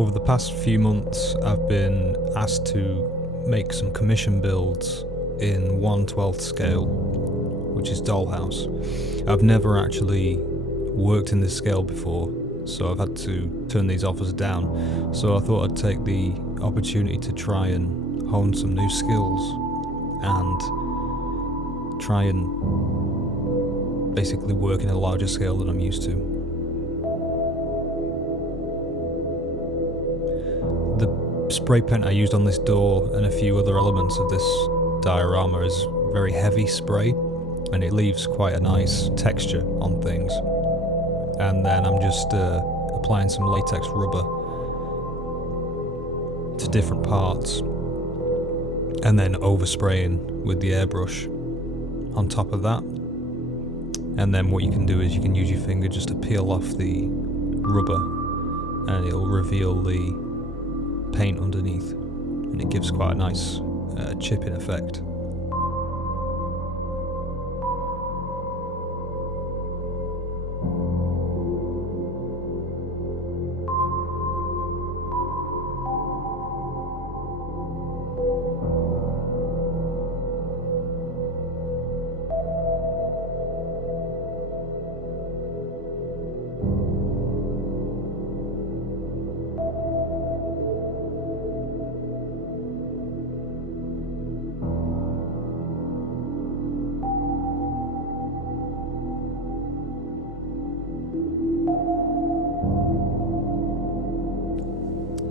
Over the past few months, I've been asked to make some commission builds in 1/12 scale, which is Dollhouse. I've never actually worked in this scale before, so I've had to turn these offers down. So I thought I'd take the opportunity to try and hone some new skills and try and basically work in a larger scale than I'm used to. The spray paint I used on this door and a few other elements of this diorama is very heavy spray, and it leaves quite a nice texture on things. And then I'm just applying some latex rubber to different parts, and then overspraying with the airbrush on top of that. And then what you can do is you can use your finger just to peel off the rubber, and it'll reveal the paint underneath, and it gives quite a nice chipping effect.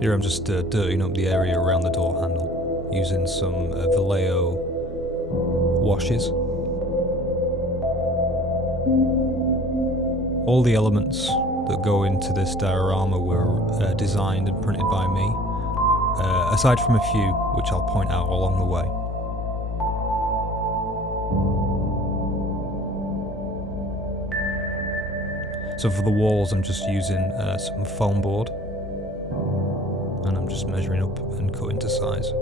Here I'm just dirtying up the area around the door handle using some Vallejo washes. All the elements that go into this diorama were designed and printed by me, aside from a few which I'll point out along the way. So for the walls I'm just using some foam board, and I'm just measuring up and cutting to size.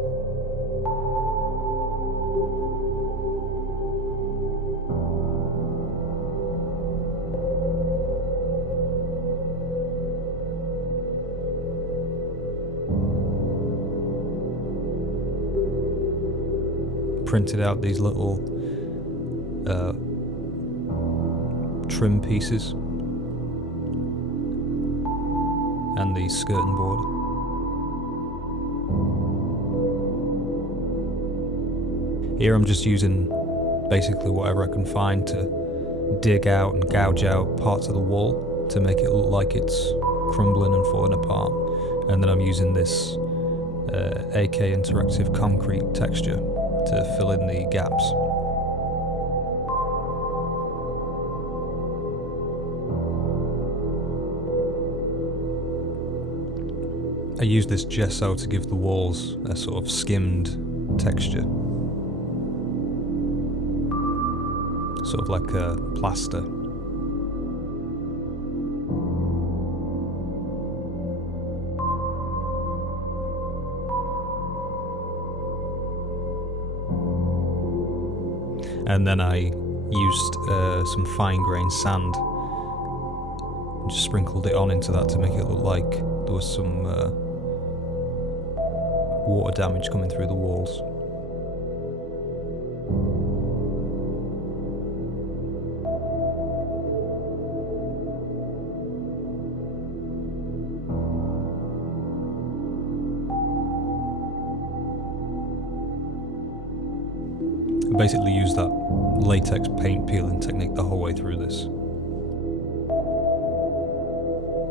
Printed out these little trim pieces and the skirting board. Here I'm just using basically whatever I can find to dig out and gouge out parts of the wall to make it look like it's crumbling and falling apart. And then I'm using this AK interactive concrete texture to fill in the gaps. I use this gesso to give the walls a sort of skimmed texture, sort of like a plaster. And then I used some fine-grained sand and just sprinkled it on into that to make it look like there was some water damage coming through the walls. I basically used that latex paint peeling technique the whole way through this.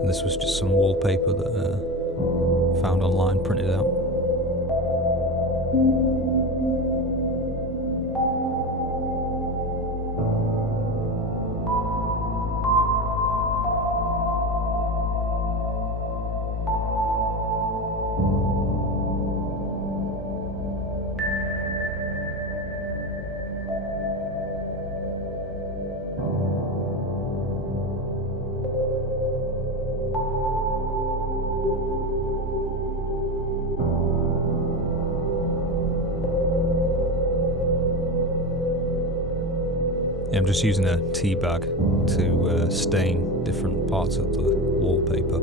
And this was just some wallpaper that I found online, printed out. I'm just using a tea bag to stain different parts of the wallpaper.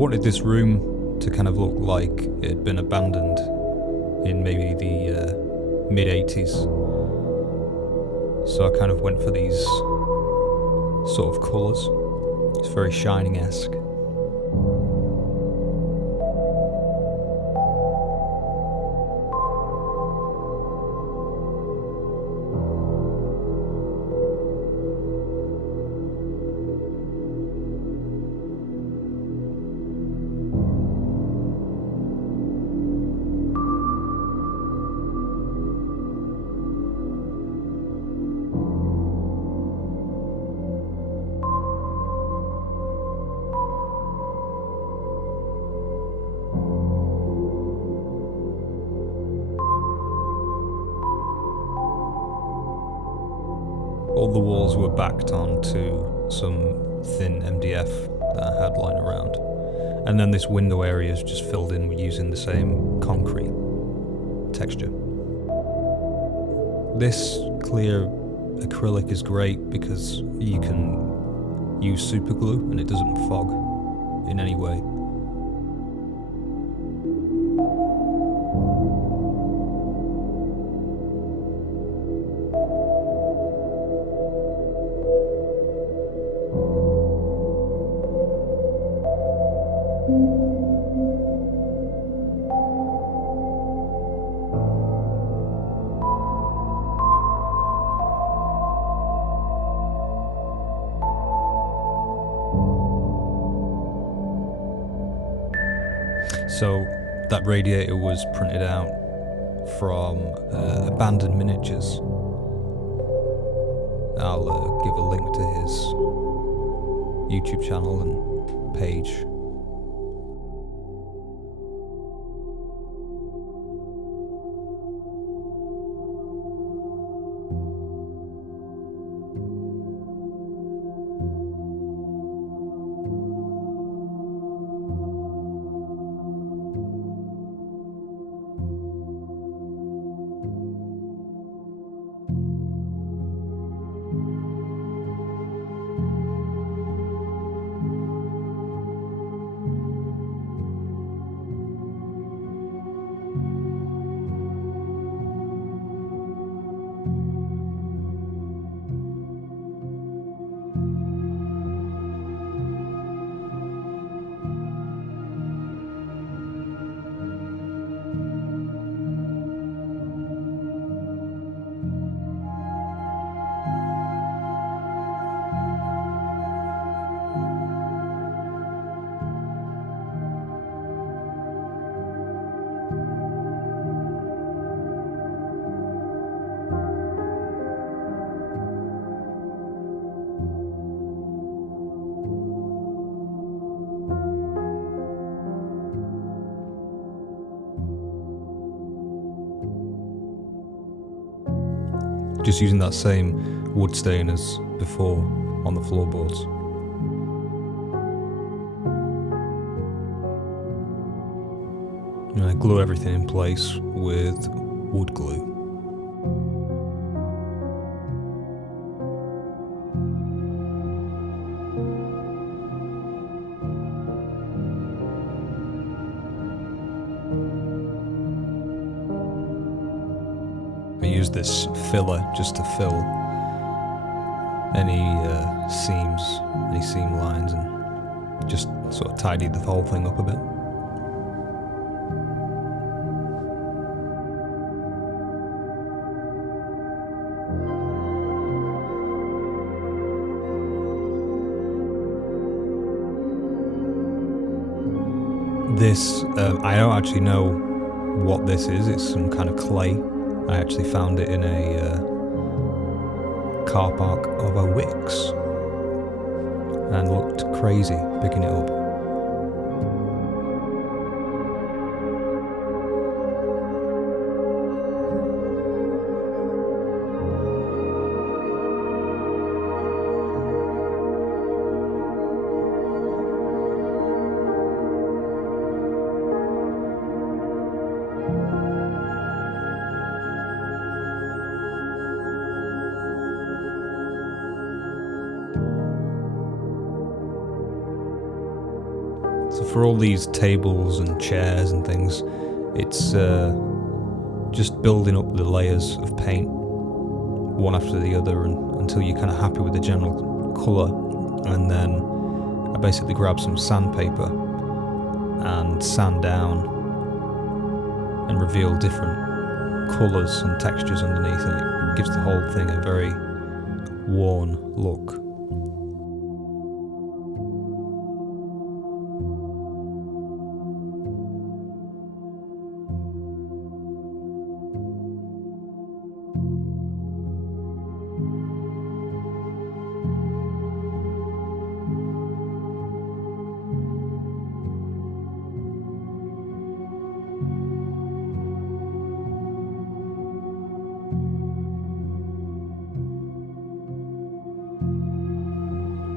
wanted this room to kind of look like it had been abandoned in maybe the mid-80s. So I kind of went for these sort of colours. It's very Shining-esque. All the walls were backed onto some thin MDF that I had lying around. And then this window area is just filled in using the same concrete texture. This clear acrylic is great because you can use super glue and it doesn't fog in any way. So that radiator was printed out from Abandoned Miniatures. I'll give a link to his YouTube channel and page. Just using that same wood stain as before on the floorboards. And I glue everything in place with wood glue. I use this filler just to fill any seams, any seam lines, and just sort of tidy the whole thing up a bit. This, I don't actually know what this is. It's some kind of clay. I actually found it in a car park of a Wix and looked crazy picking it up. So for all these tables and chairs and things, it's just building up the layers of paint one after the other until you're kind of happy with the general colour. And then I basically grab some sandpaper and sand down and reveal different colours and textures underneath, and it gives the whole thing a very worn look.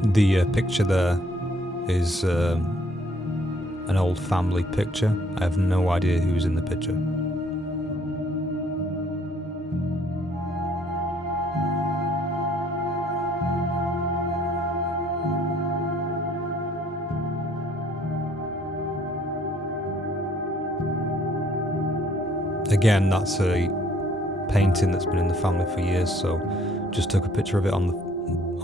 The picture there is an old family picture. I have no idea who's in the picture. Again, that's a painting that's been in the family for years, so just took a picture of it on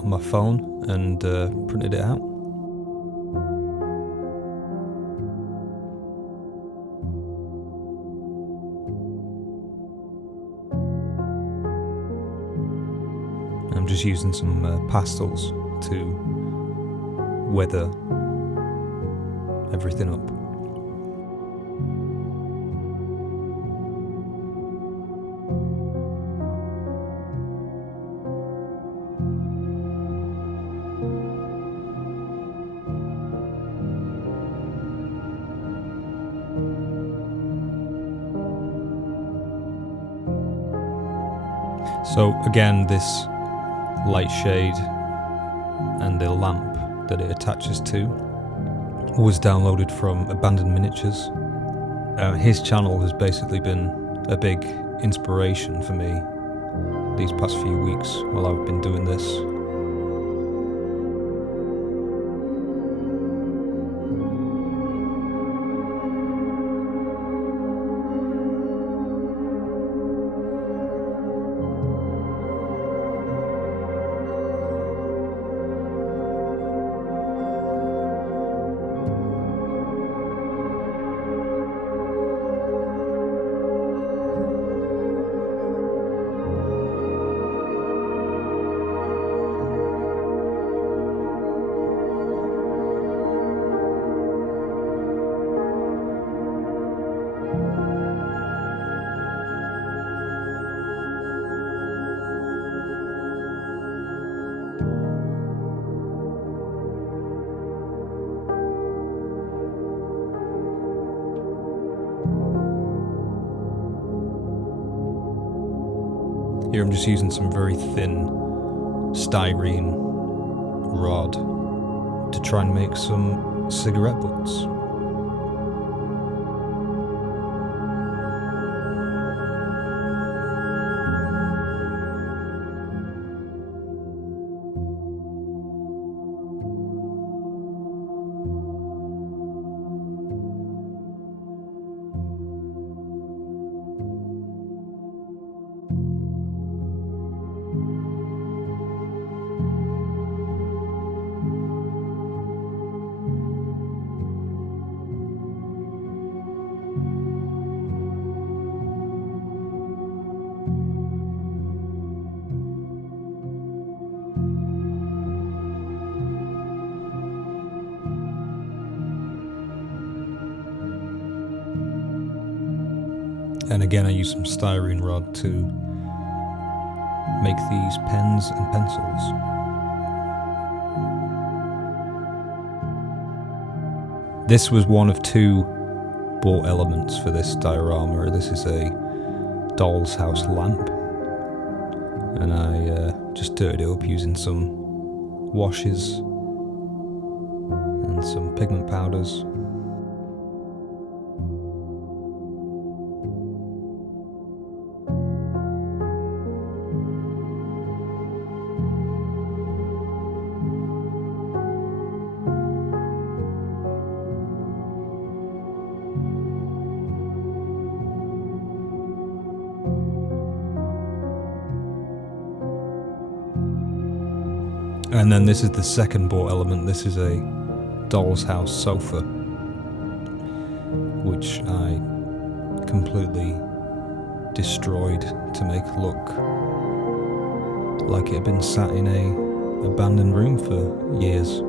my phone and printed it out. I'm just using some pastels to weather everything up. So again, this light shade and the lamp that it attaches to was downloaded from Abandoned Miniatures. His channel has basically been a big inspiration for me these past few weeks while I've been doing this. Here I'm just using some very thin styrene rod to try and make some cigarette butts. And again, I use some styrene rod to make these pens and pencils. This was one of two bought elements for this diorama. This is a doll's house lamp, and I just dirtied it up using some washes and some pigment powders. And then this is the second bought element. This is a doll's house sofa, which I completely destroyed to make it look like it had been sat in a abandoned room for years.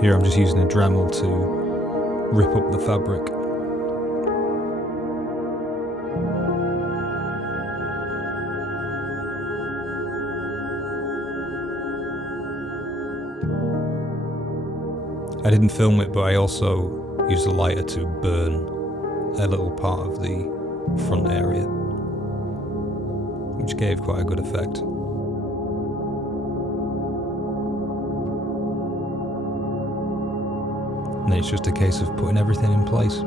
Here I'm just using a Dremel to rip up the fabric. I didn't film it, but I also used a lighter to burn a little part of the front area, which gave quite a good effect. And it's just a case of putting everything in place.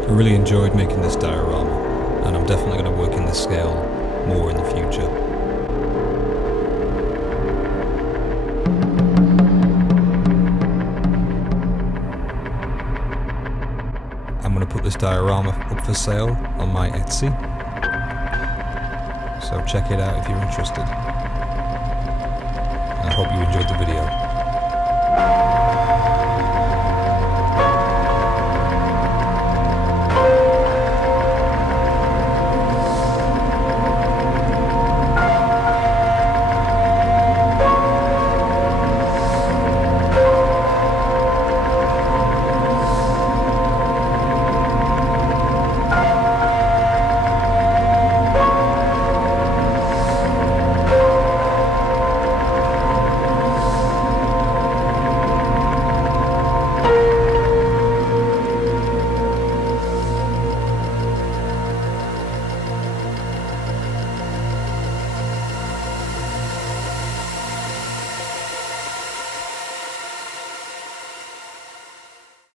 I really enjoyed making this diorama, and I'm definitely going to work in this scale more in the future. I'm going to put this diorama up for sale on my Etsy, so check it out if you're interested. And I hope you enjoyed the video.